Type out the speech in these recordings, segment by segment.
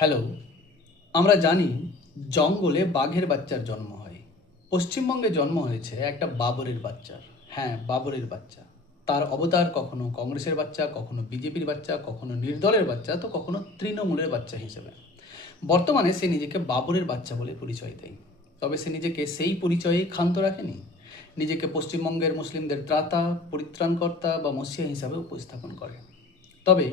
Hello. আমরা জানি জঙ্গলে বাঘের বাচ্চার জন্ম হয়। পশ্চিমবঙ্গে জন্ম হয়েছে একটা বাবরের বাচ্চার। হ্যাঁ, বাবরের বাচ্চা। তার অবতার কখনো কংগ্রেসের বাচ্চা, কখনো বিজেপির বাচ্চা, কখনো নির্দলের বাচ্চা, তো কখনো তৃণমূলের বাচ্চা হিসেবে। বর্তমানে সে নিজেকে বাবরের বাচ্চা বলে পরিচয় দেয়। তবে সে নিজেকে সেই পরিচয়ে ক্ষান্ত রাখেনি। নিজেকে পশ্চিমবঙ্গের মুসলিমদের ত্রাতা, পরিত্রাণকর্তা বা মসিয়া হিসাবে উপস্থাপন করে। তবে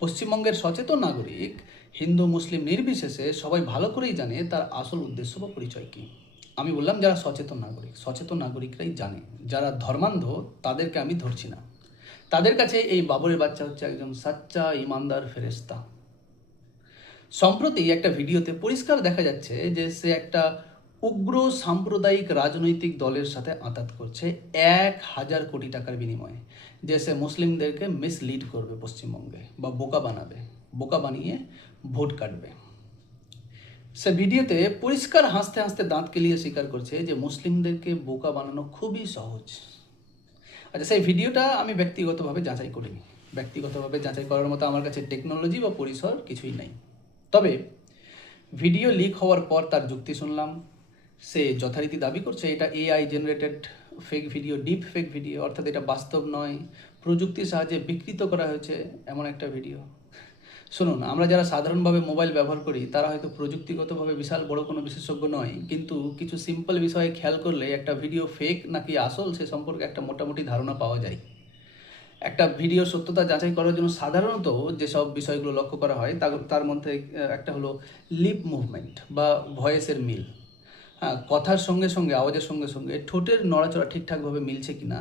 পশ্চিমবঙ্গের সচেতন নাগরিক, হিন্দু মুসলিম নির্বিশেষে সবাই ভালো করেই জানে তার আসল উদ্দেশ্য বা পরিচয় কী। আমি বললাম যারা সচেতন নাগরিকরাই জানে। যারা ধর্মান্ধ তাদেরকে আমি ধরছি না। তাদের কাছে এই বাবরের বাচ্চা হচ্ছে একজন সাচ্চা ইমানদার ফেরেশতা। সম্প্রতি একটা ভিডিওতে পরিষ্কার দেখা যাচ্ছে যে সে একটা উগ্র সাম্প্রদায়িক রাজনৈতিক দলের সাথে আঁতাত করছে 1,000 কোটি টাকার বিনিময়ে, যে সে মুসলিমদেরকে মিসলিড করবে পশ্চিমবঙ্গে বা বোকা বানিয়ে ভোট কাটবে। সে ভিডিওতে পরিষ্কার হাসতে হাসতে দাঁত কেলিয়ে স্বীকার করছে যে মুসলিমদেরকে বোকা বানানো খুবই সহজ। আচ্ছা, সেই ভিডিওটা আমি ব্যক্তিগতভাবে যাচাই করিনি। ব্যক্তিগতভাবে যাচাই করার মতো আমার কাছে টেকনোলজি বা পরিসর কিছুই নাই। তবে ভিডিও লিক হওয়ার পর তার যুক্তি শুনলাম। সে যথারীতি দাবি করছে এটা AI generated fake video, deep fake video, অর্থাৎ এটা বাস্তব নয়, প্রযুক্তির সাহায্যে বিকৃত করা হয়েছে এমন একটা ভিডিও। শুনুন, আমরা যারা সাধারণভাবে মোবাইল ব্যবহার করি তারা হয়তো প্রযুক্তিগতভাবে বিশাল বড় কোনো বিশেষজ্ঞ নয়, কিন্তু কিছু সিম্পল বিষয়ে খেয়াল করলে একটা ভিডিও ফেক নাকি আসল সে সম্পর্কে একটা মোটামুটি ধারণা পাওয়া যায়। একটা ভিডিও সত্যতা যাচাই করার জন্য সাধারণত যেসব বিষয়গুলো লক্ষ্য করা হয় তার মধ্যে একটা হলো লিপ মুভমেন্ট বা ভয়েসের মিল। হ্যাঁ, কথার সঙ্গে সঙ্গে, আওয়াজের সঙ্গে সঙ্গে ঠোঁটের নড়াচড়া ঠিকঠাকভাবে মিলছে কি না।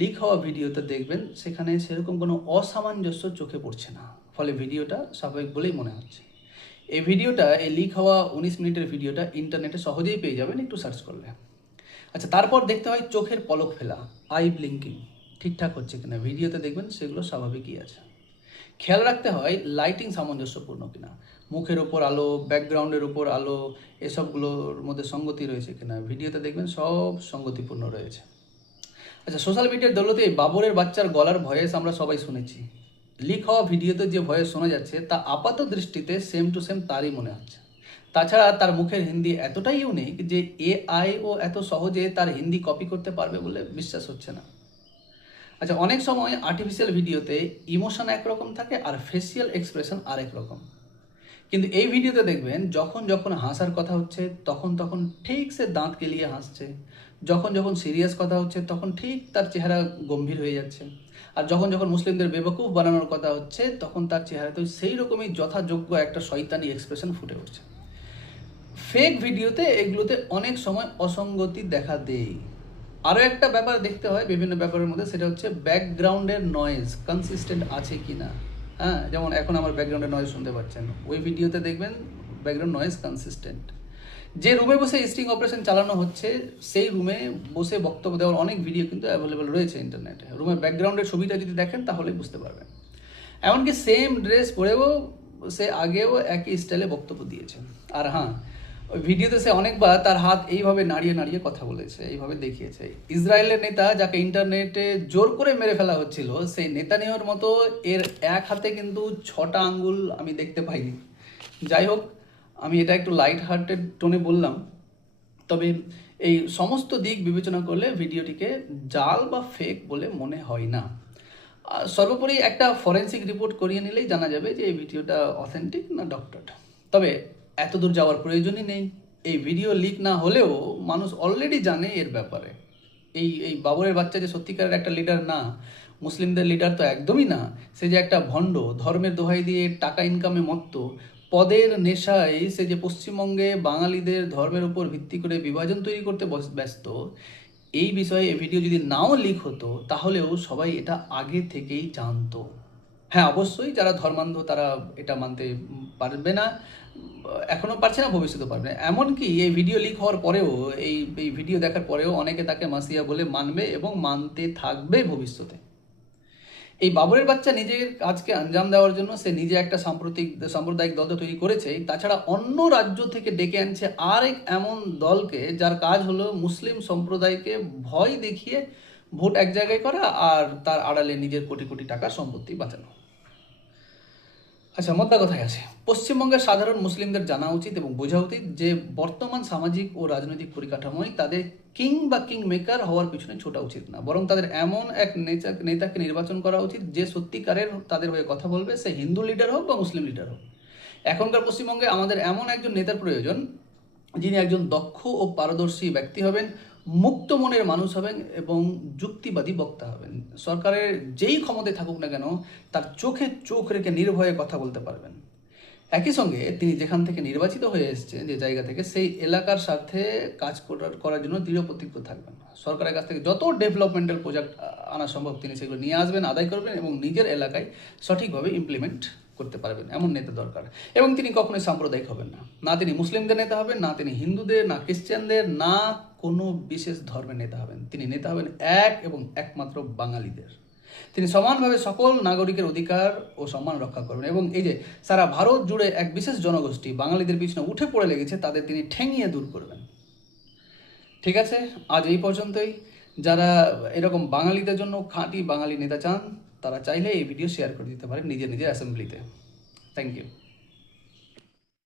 লিক হওয়া ভিডিওতে দেখবেন সেখানে সেরকম কোনো অসামঞ্জস্য চোখে পড়ছে না, ফলে ভিডিওটা স্বাভাবিক বলেই মনে হচ্ছে। এই লিক হওয়া 19 মিনিটের ভিডিওটা ইন্টারনেটে সহজেই পেয়ে যাবেন একটু সার্চ করলে। আচ্ছা, তারপর দেখতে হয় চোখের পলক ফেলা, আই ব্লিঙ্কিং ঠিকঠাক হচ্ছে কিনা। ভিডিওতে দেখবেন সেগুলো স্বাভাবিকই আছে। খেয়াল রাখতে হয় লাইটিং সামঞ্জস্যপূর্ণ কিনা, মুখের ওপর আলো, ব্যাকগ্রাউন্ডের উপর আলো, এসবগুলোর মধ্যে সঙ্গতি রয়েছে কিনা। ভিডিওতে দেখবেন সব সঙ্গতিপূর্ণ রয়েছে। আচ্ছা, সোশ্যাল মিডিয়ার দৌলতে এই বাবরের বাচ্চার গলার ভয়েস আমরা সবাই শুনেছি। লিক হওয়া ভিডিওতে যে ভয়েস শোনা যাচ্ছে তা আপাত দৃষ্টিতে সেম টু সেম তারই মনে হচ্ছে। তাছাড়া তার মুখের হিন্দি এতটাই ইউনিক যে এআই ও এত সহজে তার হিন্দি কপি করতে পারবে বলে বিশ্বাস হচ্ছে না। আচ্ছা, অনেক সময় আর্টিফিশিয়াল ভিডিওতে ইমোশন একরকম থাকে আর ফেসিয়াল এক্সপ্রেশন আরেক রকম। কিন্তু এই ভিডিওতে দেখবেন যখন যখন হাসার কথা হচ্ছে তখন তখন ঠিক সে দাঁত কেলিয়ে হাসছে, যখন যখন সিরিয়াস কথা হচ্ছে তখন ঠিক তার চেহারা গম্ভীর হয়ে যাচ্ছে, আর যখন যখন মুসলিমদের বেবকুফ বানানোর কথা হচ্ছে তখন তার চেহারাতে সেই রকমই যথাযোগ্য একটা শয়তানি এক্সপ্রেশন ফুটে উঠছে। ফেক ভিডিওতে এগুলোতে অনেক সময় অসঙ্গতি দেখা দেয়। আরও একটা ব্যাপার দেখতে হয় বিভিন্ন ব্যাপারের মধ্যে, সেটা হচ্ছে ব্যাকগ্রাউন্ডের নয়েজ কনসিস্টেন্ট আছে কি না। হ্যাঁ, যেমন এখন আমার ব্যাকগ্রাউন্ডের নয়েজ শুনতে পাচ্ছেন, ওই ভিডিওতে দেখবেন ব্যাকগ্রাউন্ড নয়েজ কনসিস্টেন্ট। যে রুমে বসে স্টিং অপারেশন চালানো হচ্ছে সেই রুমে বসে বক্তব্য দেওয়ার অনেক ভিডিও কিন্তু অ্যাভেলেবেল রয়েছে ইন্টারনেটে। রুমের ব্যাকগ্রাউন্ডের ছবিটা যদি দেখেন তাহলে বুঝতে পারবেন। এমনকি সেম ড্রেস পরেও সে আগেও একই স্টাইলে বক্তব্য দিয়েছে। আর হ্যাঁ, ওই ভিডিওতে সে অনেকবার তার হাত এইভাবে নাড়িয়ে নাড়িয়ে কথা বলেছে, এইভাবে দেখিয়েছে। ইসরায়েলের নেতা যাকে ইন্টারনেটে জোর করে মেরে ফেলা হচ্ছিল, সেই নেতানিয়াহুর মতো এর এক হাতে কিন্তু 6টা আঙ্গুল আমি দেখতে পাইনি। যাই হোক, আমি এটা একটু লাইট হার্টেড টোনে বললাম। তবে এই সমস্ত দিক বিবেচনা করলে ভিডিওটিকে জাল বা ফেক বলে মনে হয় না। সর্বোপরি একটা ফরেন্সিক রিপোর্ট করিয়ে নিলেই জানা যাবে যে এই ভিডিওটা অথেন্টিক না ডক্টরড। তবে এত দূর যাওয়ার প্রয়োজনই নেই। এই ভিডিও লিক না হলেও মানুষ অলরেডি জানে এর ব্যাপারে। এই বাবরের বাচ্চা যে সত্যিকারের একটা লিডার না, মুসলিমদের লিডার তো একদমই না। সে যে একটা ভণ্ড, ধর্মের দোহাই দিয়ে টাকা ইনকামে মত্ত, পদের নেশায় সে যে পশ্চিমবঙ্গে বাঙালিদের ধর্মের উপর ভিত্তি করে বিভাজন তৈরি করতে ব্যস্ত, এই বিষয়ে এই ভিডিও যদি নাও লিক হতো তাহলেও সবাই এটা আগে থেকেই জানতো। হ্যাঁ, অবশ্যই যারা ধর্মান্ধ তারা এটা মানতে পারবে না, এখনও পারছে না, ভবিষ্যতেও পারবে না। এমনকি এই ভিডিও লিক হওয়ার পরেও, এই ভিডিও দেখার পরেও অনেকে তাকে মাসিয়া বলে মানবে এবং মানতে থাকবে ভবিষ্যতে। এই বাবরের বাচ্চা নিজের কাজকে আঞ্জাম দেওয়ার জন্য সে নিজে একটা সাম্প্রদায়িক দল তো তৈরি করেছে, তাছাড়া অন্য রাজ্য থেকে ডেকে আনছে আরেক এমন দলকে যার কাজ হলো মুসলিম সম্প্রদায়কে ভয় দেখিয়ে ভোট এক জায়গায় করা আর তার আড়ালে নিজের কোটি কোটি টাকা সম্পত্তি বাঁচানো। আচ্ছা, মোদ্দা কথায় আসে, পশ্চিমবঙ্গের সাধারণ মুসলিমদের জানা উচিত এবং বোঝা উচিত যে বর্তমান সামাজিক ও রাজনৈতিক পরিকাঠামোয় তাদের কিং বা কিং মেকার হওয়ার পিছনে ছোটা উচিত না, বরং তাদের এমন এক নেতাকে নির্বাচন করা উচিত যে সত্যিকারের তাদের হয়ে কথা বলবে, সে হিন্দু লিডার হোক বা মুসলিম লিডার হোক। এখনকার পশ্চিমবঙ্গে আমাদের এমন একজন নেতার প্রয়োজন যিনি একজন দক্ষ ও পারদর্শী ব্যক্তি হবেন, মুক্ত মনের মানুষ হবেন এবং যুক্তিবাদী বক্তা হবেন। সরকারের যেই ক্ষমতায় থাকুক না কেন, তার চোখে চোখ রেখে নির্ভয়ে কথা বলতে পারবেন। একই সঙ্গে তিনি যেখান থেকে নির্বাচিত হয়ে এসেছেন, যে জায়গা থেকে, সেই এলাকার সাথে কাজ করার জন্য দৃঢ় প্রতিজ্ঞ থাকবেন। সরকারের কাছ থেকে যত ডেভেলপমেন্টাল প্রজেক্ট আনা সম্ভব তিনি সেগুলো নিয়ে আসবেন, আদায় করবেন এবং নিজের এলাকায় সঠিকভাবে ইমপ্লিমেন্ট করতে পারবেন। এমন নেতা দরকার। এবং তিনি কখনোই সাম্প্রদায়িক হবেন না। না তিনি মুসলিমদের নেতা হবেন, না তিনি হিন্দুদের, না খ্রিস্টানদের, না কোনো বিশেষ ধর্মের নেতা হবেন। তিনি নেতা হবেন এক এবং একমাত্র বাঙালিদের। তিনি সমানভাবে সকল নাগরিকের অধিকার ও সম্মান রক্ষা করবেন। এবং এই যে সারা ভারত জুড়ে এক বিশেষ জনগোষ্ঠী বাঙালিদের পিছনে উঠে পড়ে লেগেছে, তাদের তিনি ঠেঙিয়ে দূর করবেন। ঠিক আছে, আজ এই পর্যন্তই। যারা এরকম বাঙালিদের জন্য খাঁটি বাঙালি নেতা চান, তারা চাইলে এই ভিডিও শেয়ার করে দিতে পারেন নিজের নিজের অ্যাসেম্বলিতে। Thank you.